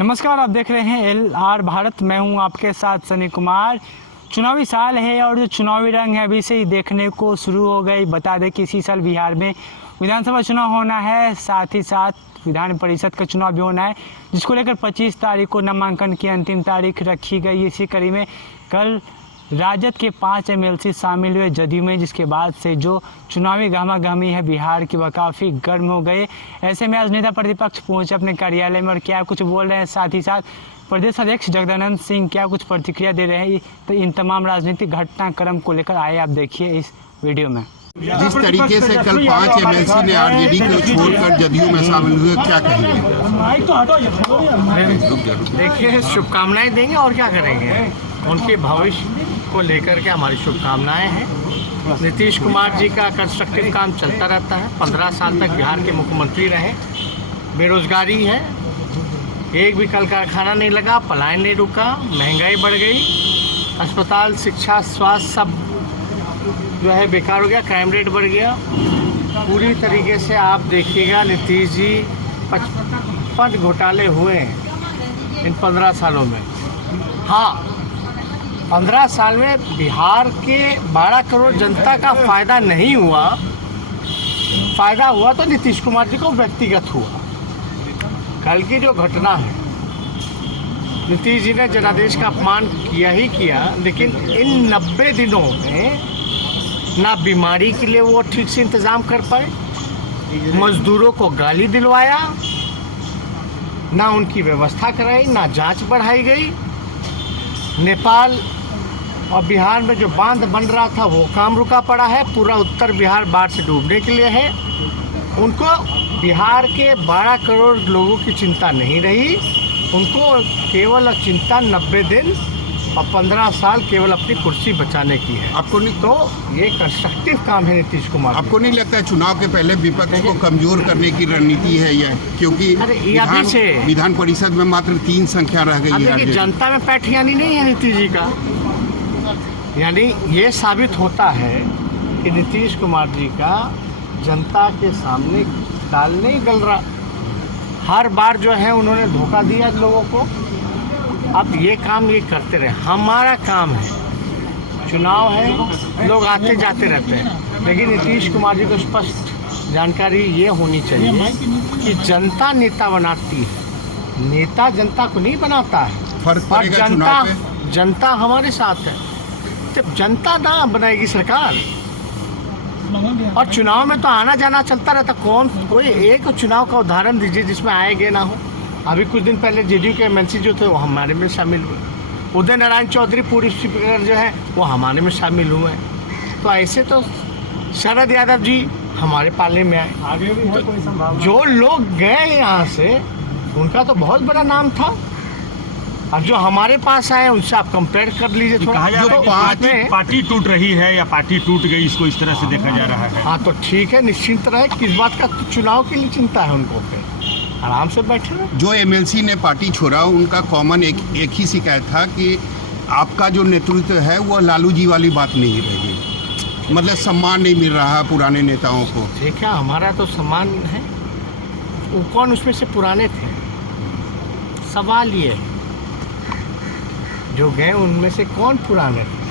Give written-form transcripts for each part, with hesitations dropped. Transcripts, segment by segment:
नमस्कार, आप देख रहे हैं LR भारत। मैं हूं आपके साथ सनी कुमार। चुनावी साल है और जो चुनावी रंग है अभी से ही देखने को शुरू हो गई। बता दें कि इसी साल बिहार में विधानसभा चुनाव होना है, साथ ही साथ विधान परिषद का चुनाव भी होना है, जिसको लेकर 25 तारीख को नामांकन की अंतिम तारीख रखी गई। इसी कड़ी में कल राजद के 5 MLC शामिल हुए जदयू में, जिसके बाद से जो चुनावी गहमागहमी है बिहार की वह काफ़ी गर्म हो गए। ऐसे में आज नेता प्रतिपक्ष पहुंचे अपने कार्यालय में और क्या कुछ बोल रहे हैं, साथ ही साथ प्रदेश अध्यक्ष जगदानंद सिंह क्या कुछ प्रतिक्रिया दे रहे हैं, तो इन तमाम राजनीतिक घटनाक्रम को लेकर आए आप देखिए इस वीडियो में। जिस तरीके से कल 5 MLC ने आरजेडी को छोड़कर जदयू में शामिल हुए, क्या कहेंगे? देखिए, शुभकामनाएं देंगे और क्या करेंगे। उनके भविष्य को लेकर के हमारी शुभकामनाएं हैं। नीतीश कुमार जी का कंस्ट्रक्टिव काम चलता रहता है। 15 साल तक बिहार के मुख्यमंत्री रहे। बेरोजगारी है, एक भी कल कारखाना नहीं लगा, पलायन नहीं रुका, महंगाई बढ़ गई, अस्पताल, शिक्षा, स्वास्थ्य सब जो है बेकार हो गया, क्राइम रेट बढ़ गया। पूरी तरीके से आप देखिएगा, नीतीश जी 55 घोटाले हुए हैं इन 15 सालों में। हाँ, 15 साल में बिहार के 12 करोड़ जनता का फ़ायदा नहीं हुआ। फ़ायदा हुआ तो नीतीश कुमार जी को व्यक्तिगत हुआ। कल की जो घटना है, नीतीश जी ने जनादेश का अपमान किया ही किया, लेकिन इन 90 दिनों में ना बीमारी के लिए वो ठीक से इंतज़ाम कर पाए, मजदूरों को गाली दिलवाया, ना उनकी व्यवस्था कराई, ना जांच बढ़ाई गई। नेपाल और बिहार में जो बांध बन रहा था वो काम रुका पड़ा है। पूरा उत्तर बिहार बाढ़ से डूबने के लिए है। उनको बिहार के 12 करोड़ लोगों की चिंता नहीं रही। उनको केवल चिंता 90 दिन और 15 साल केवल अपनी कुर्सी बचाने की है। आपको नहीं तो ये कंस्ट्रक्टिव काम है नीतीश कुमार। आपको नहीं लगता है चुनाव के पहले विपक्ष को कमजोर करने की रणनीति है यह? क्योंकि विधान परिषद में मात्र 3 संख्या रह गई है। जनता में पैठियानी नहीं है नीतीश जी का। यानी ये साबित होता है कि नीतीश कुमार जी का जनता के सामने दाल नहीं गल रहा। हर बार जो है उन्होंने धोखा दिया लोगों को। अब ये काम ये करते रहे। हमारा काम है, चुनाव है, लोग आते जाते रहते हैं, लेकिन नीतीश कुमार जी को स्पष्ट जानकारी ये होनी चाहिए कि जनता नेता बनाती है, नेता जनता को नहीं बनाता है। और जनता हमारे साथ है। जब जनता ना बनाएगी सरकार, और चुनाव में तो आना जाना चलता रहता। कोई एक चुनाव का उदाहरण दीजिए जिसमें आए गए ना हो। अभी कुछ दिन पहले जेडीयू के MLC जो थे वो हमारे में शामिल हुए। उदय नारायण चौधरी पूर्व स्पीकर जो है वो हमारे में शामिल हुए। तो ऐसे तो शरद यादव जी हमारे पाले में आए। आगे भी तो कोई संभावना? जो लोग गए यहाँ से उनका तो बहुत बड़ा नाम था, और जो हमारे पास आए उनसे आप कंपेयर कर लीजिए थोड़ा। जो पार्टी टूट रही है या पार्टी टूट गई, इसको इस तरह से देखा जा रहा है। हाँ, तो ठीक है, निश्चिंत रहे। किस बात का चुनाव के लिए चिंता है उनको? पे आराम से बैठे रहे। जो MLC ने पार्टी छोड़ा उनका कॉमन एक ही शिकायत था कि आपका जो नेतृत्व है वो लालू जी वाली बात नहीं रहेगी, मतलब सम्मान नहीं मिल रहा पुराने नेताओं को। ठीक है, हमारा तो सम्मान है। वो कौन उसमें से पुराने थे? सवाल ये जो गए उनमें से कौन पुराने थे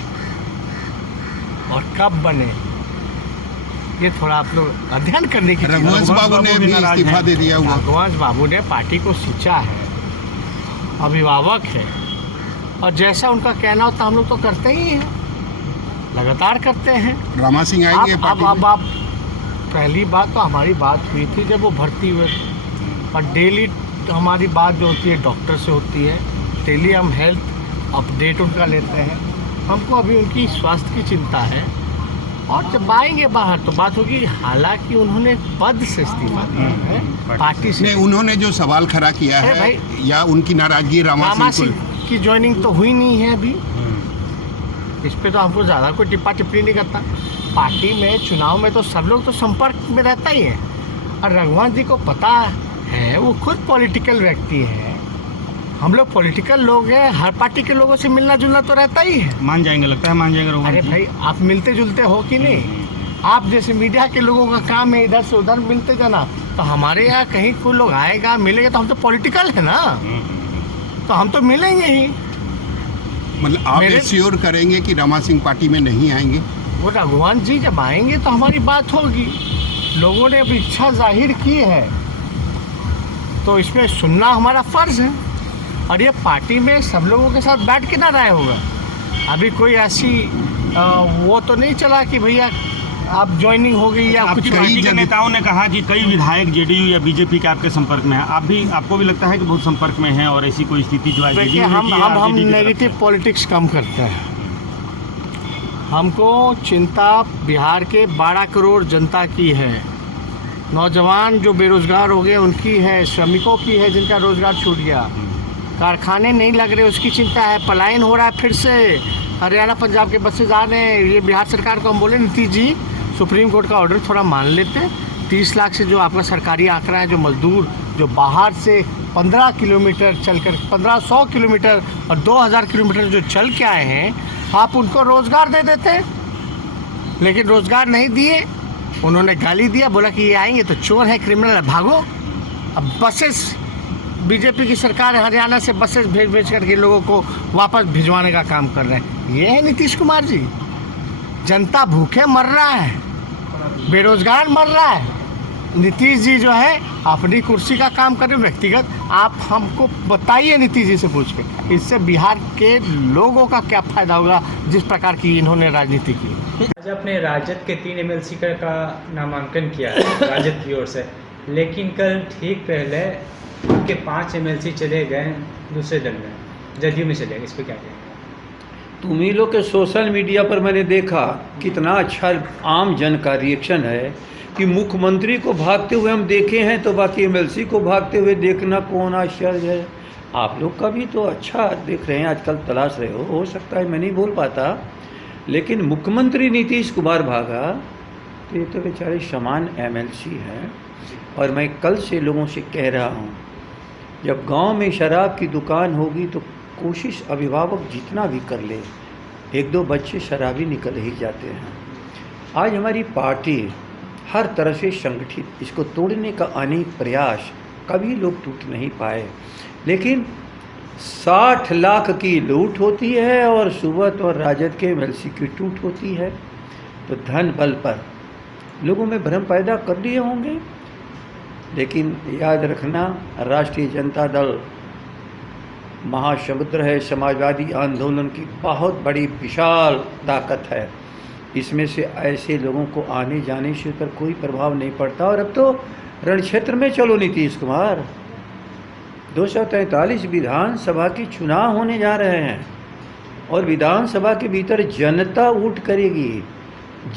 और कब बने, ये थोड़ा आप लोग अध्ययन करने की। रघुवंश बाबू ने भी इस्तीफा दे दिया हुआ। रघुवंश बाबू ने पार्टी को सींचा है, अभिभावक है, और जैसा उनका कहना होता हम लोग तो करते ही हैं, लगातार करते हैं। रामा सिंह आएंगे अब आप पहली बात तो हमारी बात हुई थी जब वो भर्ती हुए, और डेली हमारी बात जो होती है डॉक्टर से होती है। डेली हम हेल्थ अपडेट उनका लेते हैं। हमको अभी उनकी स्वास्थ्य की चिंता है, और जब आएंगे बाहर तो बात होगी। हालांकि उन्होंने पद से इस्तीफा दिया है, पार्टी से नहीं। उन्होंने जो सवाल खड़ा किया है या उनकी नाराजगी रामा सिंह की ज्वाइनिंग तो हुई नहीं है अभी। इस पे तो हमको ज़्यादा कोई टिप्पा टिप्पणी नहीं करता। पार्टी में चुनाव में तो सब लोग तो संपर्क में रहता ही है, और रघुवंश जी को पता है, वो खुद पॉलिटिकल व्यक्ति है। हम लोग पॉलिटिकल लोग हैं, हर पार्टी के लोगों से मिलना जुलना तो रहता ही है। मान जाएंगे, लगता है मान जाएंगे। अरे भाई, आप मिलते जुलते हो कि नहीं? आप जैसे मीडिया के लोगों का काम है इधर से उधर मिलते जाना, तो हमारे यहाँ कहीं कोई लोग आएगा मिलेगा तो हम तो पॉलिटिकल है ना। तो हम तो मिलेंगे ही। मतलब आप मेरे- श्योर करेंगे कि रमा सिंह पार्टी में नहीं आएंगे? वो रघुवंश जी जब आएंगे तो हमारी बात होगी। लोगों ने अपनी इच्छा जाहिर की है तो इसमें सुनना हमारा फर्ज है। और ये पार्टी में सब लोगों के साथ बैठ के ना राय होगा। अभी कोई ऐसी वो तो नहीं चला कि भैया आप ज्वाइनिंग हो गई या आपकी कुछ। पार्टी के नेताओं ने कहा कि कई विधायक जेडीयू या बीजेपी के आपके संपर्क में हैं। आपको भी लगता है कि बहुत संपर्क में हैं और ऐसी कोई स्थिति जो है देखिए, JDU हम की या हम RJD की तरफ नेगेटिव से? पॉलिटिक्स कम करते हैं। हमको चिंता बिहार के 12 करोड़ जनता की है। नौजवान जो बेरोजगार हो गए उनकी है, श्रमिकों की है जिनका रोजगार छूट गया, कारखाने नहीं लग रहे उसकी चिंता है, पलायन हो रहा है फिर से, हरियाणा पंजाब के बसेज आ रहे हैं। ये बिहार सरकार को हम बोले नीतीश जी सुप्रीम कोर्ट का ऑर्डर थोड़ा मान लेते। 30 लाख से जो आपका सरकारी आंकड़ा है, जो मजदूर जो बाहर से 15 किलोमीटर चलकर 1500 किलोमीटर और 2000 किलोमीटर जो चल के आए हैं, आप उनको रोज़गार दे देते। लेकिन रोज़गार नहीं दिए, उन्होंने गाली दिया, बोला कि ये आएंगे तो चोर है, क्रिमिनल है, भागो। अब बसेस बीजेपी की सरकार हरियाणा से बसेस भेज करके लोगों को वापस भिजवाने का काम कर रहे हैं। ये है नीतीश कुमार जी। जनता भूखे मर रहा है, बेरोजगार मर रहा है। नीतीश जी जो है अपनी कुर्सी का काम कर रहे हैं व्यक्तिगत। आप हमको बताइए नीतीश जी से पूछ के, इससे बिहार के लोगों का क्या फायदा होगा जिस प्रकार की इन्होंने राजनीति की। आज आपने राजद के 3 MLC का नामांकन किया है राजद की ओर से, लेकिन कल ठीक पहले आपके 5 MLC चले गए दूसरे दल में, जदयू में चले गए। इस पर क्या कहेंगे? तुम्ही लोग के सोशल मीडिया पर मैंने देखा कितना अच्छा आम जन का रिएक्शन है कि मुख्यमंत्री को भागते हुए हम देखे हैं तो बाकी MLC को भागते हुए देखना कौन आश्चर्य है। आप लोग का भी तो अच्छा देख रहे हैं, आजकल तलाश रहे हो सकता है मैं नहीं बोल पाता, लेकिन मुख्यमंत्री नीतीश कुमार भागा तो ये तो बेचारे समान MLC हैं। और मैं कल से लोगों से कह रहा हूँ, जब गांव में शराब की दुकान होगी तो कोशिश अभिभावक जितना भी कर ले, 1-2 बच्चे शराबी निकल ही जाते हैं। आज हमारी पार्टी हर तरह से संगठित, इसको तोड़ने का अनेक प्रयास, कभी लोग टूट नहीं पाए। लेकिन 60 लाख की लूट होती है और सुबह और राजद के MLC की टूट होती है। तो धन बल पर लोगों में भ्रम पैदा कर दिए होंगे। लेकिन याद रखना, राष्ट्रीय जनता दल महासमुद्र है, समाजवादी आंदोलन की बहुत बड़ी विशाल ताकत है। इसमें से ऐसे लोगों को आने जाने से पर कोई प्रभाव नहीं पड़ता। और अब तो रण क्षेत्र में चलो नीतीश कुमार, 243 विधानसभा के चुनाव होने जा रहे हैं और विधानसभा के भीतर जनता वोट करेगी।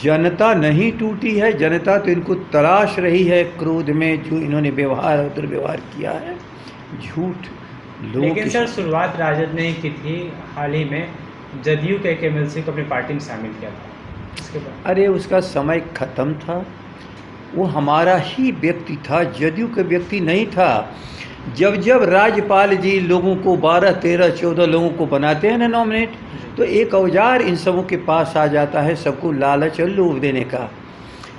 जनता नहीं टूटी है, जनता तो इनको तलाश रही है क्रोध में जो इन्होंने व्यवहार और दुर्व्यवहार किया है, झूठ लोगों लेकिन के सर साथ। शुरुआत राजद ने ही की थी, हाल ही में जदयू के एक MLC को अपनी पार्टी में शामिल किया था। इसके बाद अरे उसका समय खत्म था, वो हमारा ही व्यक्ति था, जदयू का व्यक्ति नहीं था। जब जब राज्यपाल जी लोगों को 12, 13, 14 लोगों को बनाते हैं ना नॉमिनेट, तो एक औजार इन सबों के पास आ जाता है सबको लालच और लोभ देने का।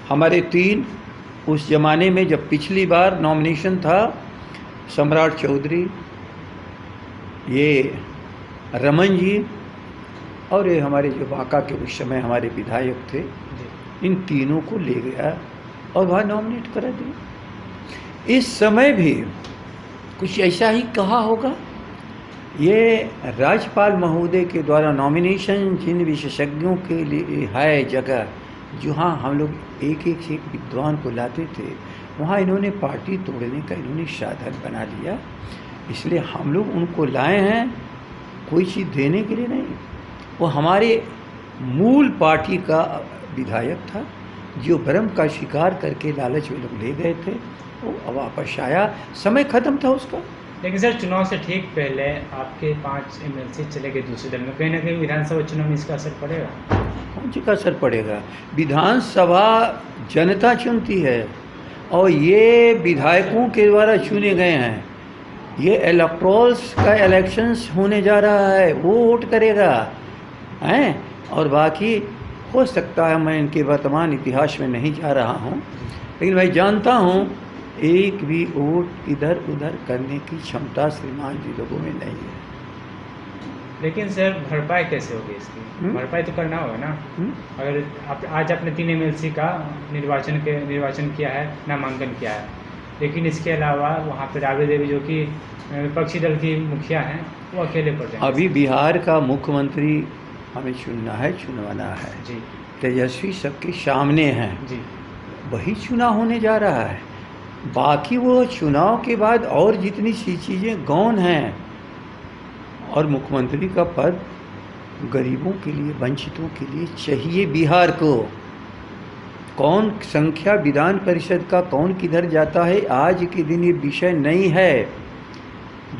हमारे 3 उस ज़माने में जब पिछली बार नॉमिनेशन था, सम्राट चौधरी, ये रमन जी और ये हमारे जो बांका के उस समय हमारे विधायक थे, इन तीनों को ले गया और वहाँ नॉमिनेट करा दिया। इस समय भी कुछ ऐसा ही कहा होगा। ये राज्यपाल महोदय के द्वारा नॉमिनेशन जिन विशेषज्ञों के लिए है जगह, जहाँ हम लोग एक एक से एक विद्वान को लाते थे, वहाँ इन्होंने पार्टी तोड़ने का इन्होंने साधन बना लिया। इसलिए हम लोग उनको लाए हैं, कोई चीज़ देने के लिए नहीं। वो हमारे मूल पार्टी का विधायक था जो भ्रम का शिकार करके लालच में लोग ले गए थे, वो वापस आया, समय ख़त्म था उसका। लेकिन सर चुनाव से ठीक पहले आपके 5 MLC चले गए दूसरे दल में, कहीं ना कहीं विधानसभा चुनाव में इसका असर पड़ेगा? कौन सी का असर पड़ेगा? विधानसभा जनता चुनती है और ये विधायकों के द्वारा चुने गए हैं। ये इलेक्टोरल्स का इलेक्शंस होने जा रहा है, वो वोट करेगा हैं। और बाकी हो सकता है, मैं इनके वर्तमान इतिहास में नहीं जा रहा हूँ, लेकिन मैं जानता हूँ एक भी वोट इधर उधर करने की क्षमता श्रीमान जी लोगों में नहीं है। लेकिन सर भरपाई कैसे होगी इसकी? भरपाई तो करना होगा ना। अगर आप आज आपने 3 एमएलसी का निर्वाचन किया है, नामांकन किया है, लेकिन इसके अलावा वहाँ पे राबड़ी देवी जो कि विपक्षी दल की मुखिया हैं, वो अकेले पड़ जाएंगे। अभी बिहार का मुख्यमंत्री हमें चुनना है, चुनवाना है जी तेजस्वी सबके सामने हैं, जी वही चुनाव होने जा रहा है। बाकी वो चुनाव के बाद और जितनी सी चीज़ें गौण हैं, और मुख्यमंत्री का पद गरीबों के लिए, वंचितों के लिए चाहिए बिहार को। कौन संख्या विधान परिषद का कौन किधर जाता है आज के दिन ये विषय नहीं है।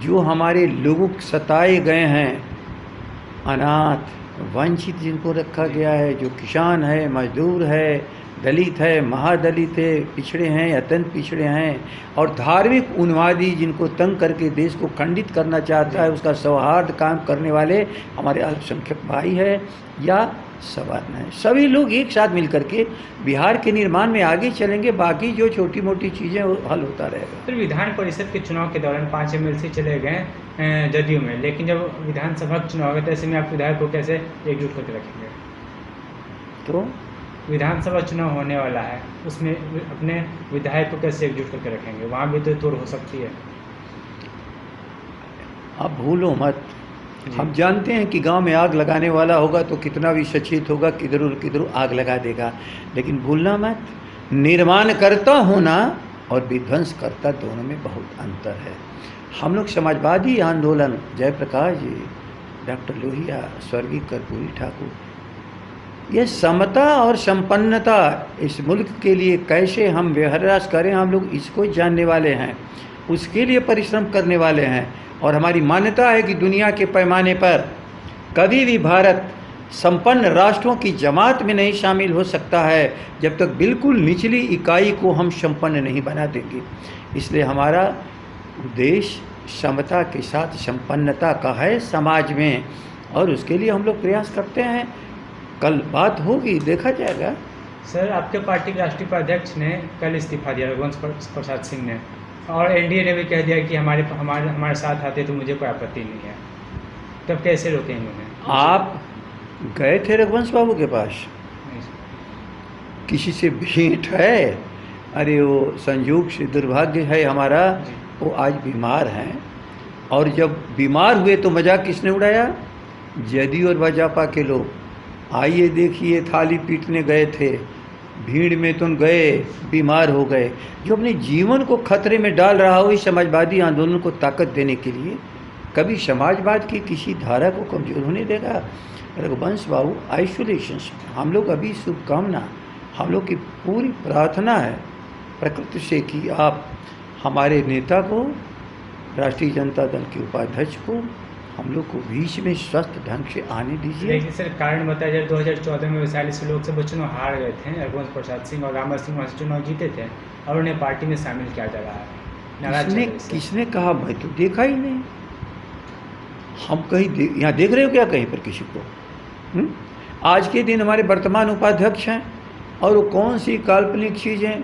जो हमारे लोग सताए गए हैं, अनाथ वंचित जिनको रखा गया है, जो किसान है, मजदूर है, दलित है, महादलित है, पिछड़े हैं, अत्यंत पिछड़े हैं, और धार्मिक उन्मादी जिनको तंग करके देश को खंडित करना चाहता है, उसका सौहार्द काम करने वाले हमारे अल्पसंख्यक भाई है या सवर्ण है। सभी लोग एक साथ मिलकर के बिहार के निर्माण में आगे चलेंगे। बाकी जो छोटी मोटी चीज़ें वो हल होता रहेगा। फिर विधान परिषद के चुनाव के दौरान 5 एमएलसी चले गए जदयू में, लेकिन जब विधानसभा के चुनाव होगा तो ऐसे में आप विधायक को कैसे एकजुट करके रखेंगे? तो विधानसभा चुनाव होने वाला है, उसमें अपने विधायक को कैसे एकजुट करके रखेंगे? वहाँ भी तो तोड़ हो सकती है। आप भूलो मत, हम जानते हैं कि गांव में आग लगाने वाला होगा तो कितना भी सचेत होगा, किधर आग लगा देगा। लेकिन भूलना मत, निर्माण करता होना और विध्वंस करता दोनों में बहुत अंतर है। हम लोग समाजवादी आंदोलन, जयप्रकाश जी, डॉक्टर लोहिया, स्वर्गीय कर्पूरी ठाकुर, ये समता और संपन्नता इस मुल्क के लिए कैसे हम व्यवहार करें, हम लोग इसको जानने वाले हैं, उसके लिए परिश्रम करने वाले हैं। और हमारी मान्यता है कि दुनिया के पैमाने पर कभी भी भारत संपन्न राष्ट्रों की जमात में नहीं शामिल हो सकता है जब तक बिल्कुल निचली इकाई को हम संपन्न नहीं बना देंगे। इसलिए हमारा देश समता के साथ संपन्नता का है समाज में, और उसके लिए हम लोग प्रयास करते हैं। कल बात होगी, देखा जाएगा। सर, आपके पार्टी के राष्ट्रीय उपाध्यक्ष ने कल इस्तीफा दिया, रघुवंश प्रसाद सिंह ने, और एनडीए ने भी कह दिया कि हमारे साथ आते तो मुझे कोई आपत्ति नहीं है। तब कैसे रोकेंगे उन्हें? आप गए थे रघुवंश बाबू के पास? किसी से भेंट है? अरे वो संयोग से दुर्भाग्य है हमारा, वो आज बीमार हैं, और जब बीमार हुए तो मजाक किसने उड़ाया? जदयू और भाजपा के लोग। आइए देखिए, थाली पीटने गए थे, भीड़ में तुम गए, बीमार हो गए। जो अपने जीवन को खतरे में डाल रहा हो इस समाजवादी आंदोलन को ताकत देने के लिए, कभी समाजवाद की किसी धारा को कमजोर होने देगा? रघुवंश बाबू आइसोलेशन में, हम लोग अभी शुभकामना, हम लोग की पूरी प्रार्थना है प्रकृति से कि आप हमारे नेता को, राष्ट्रीय जनता दल के उपाध्यक्ष को, हम लोग को बीच में स्वस्थ ढंग से आने दीजिए। लेकिन सर, कारण बताया जाए 2014 में वैशाली से लोकसभा चुनाव हार गए थे, रघुवंश प्रसाद सिंह और रामा सिंह वहाँ से चुनाव जीते थे, और उन्हें पार्टी में शामिल किया जा रहा है। किसने कहा? मैं तो देखा ही नहीं। हम कहीं यहाँ देख रहे हो क्या कहीं पर किसी को? आज के दिन हमारे वर्तमान उपाध्यक्ष हैं, और वो कौन सी काल्पनिक चीज़ें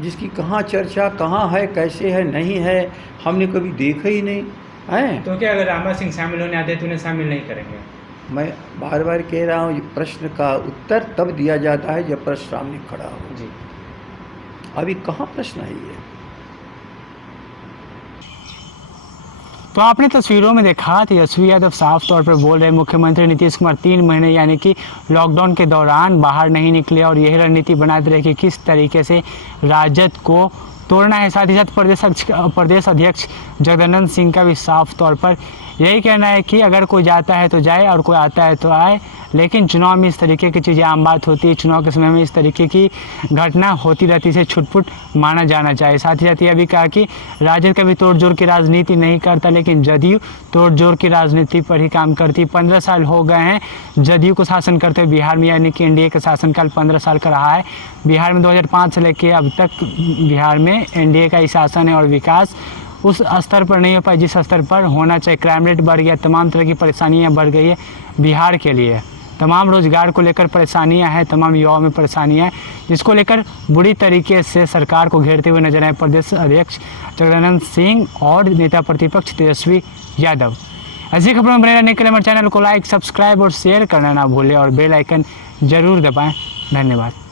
जिसकी कहाँ चर्चा, कहाँ है, कैसे है, नहीं है, हमने कभी देखा ही नहीं है। तो क्या अगर रामा सिंह शामिल होने आते तो उन्हें शामिल नहीं करेंगे? मैं बार बार कह रहा हूँ, ये प्रश्न का उत्तर तब दिया जाता है जब प्रश्न सामने खड़ा हो। जी, अभी कहाँ प्रश्न है ये? तो आपने तस्वीरों में देखा तेजस्वी यादव साफ तौर पर बोल रहे, मुख्यमंत्री नीतीश कुमार 3 महीने यानी कि लॉकडाउन के दौरान बाहर नहीं निकले और यही रणनीति बनाते रहे कि किस तरीके से राजद को तोड़ना है। साथ ही साथ प्रदेश अध्यक्ष जगदानंद सिंह का भी साफ तौर पर यही कहना है कि अगर कोई जाता है तो जाए और कोई आता है तो आए, लेकिन चुनाव में इस तरीके की चीज़ें आम बात होती है। चुनाव के समय में इस तरीके की घटना होती रहती है, छुटपुट माना जाना चाहिए। साथ ही साथ यह भी कहा कि राजद कभी तोड़ जोड़ की राजनीति नहीं करता, लेकिन जदयू तोड़ जोड़ की राजनीति पर ही काम करती। 15 साल हो गए हैं जदयू को शासन करते हुए बिहार में, यानी कि एनडीए का शासनकाल 15 साल का रहा है बिहार में। 2005 से लेकर अब तक बिहार में एनडीए का ही शासन है, और विकास उस स्तर पर नहीं हो पाई जिस स्तर पर होना चाहिए। क्राइम रेट बढ़ गया, तमाम तरह की परेशानियां बढ़ गई है बिहार के लिए। तमाम रोजगार को लेकर परेशानियां हैं, तमाम युवाओं में परेशानियां हैं, जिसको लेकर बुरी तरीके से सरकार को घेरते हुए नजर आए प्रदेश अध्यक्ष जगदानंद सिंह और नेता प्रतिपक्ष तेजस्वी यादव। ऐसी खबरों में बने रहने के लिए हमारे चैनल को लाइक, सब्सक्राइब और शेयर करना ना भूलें और बेल आइकन जरूर दबाएं। धन्यवाद।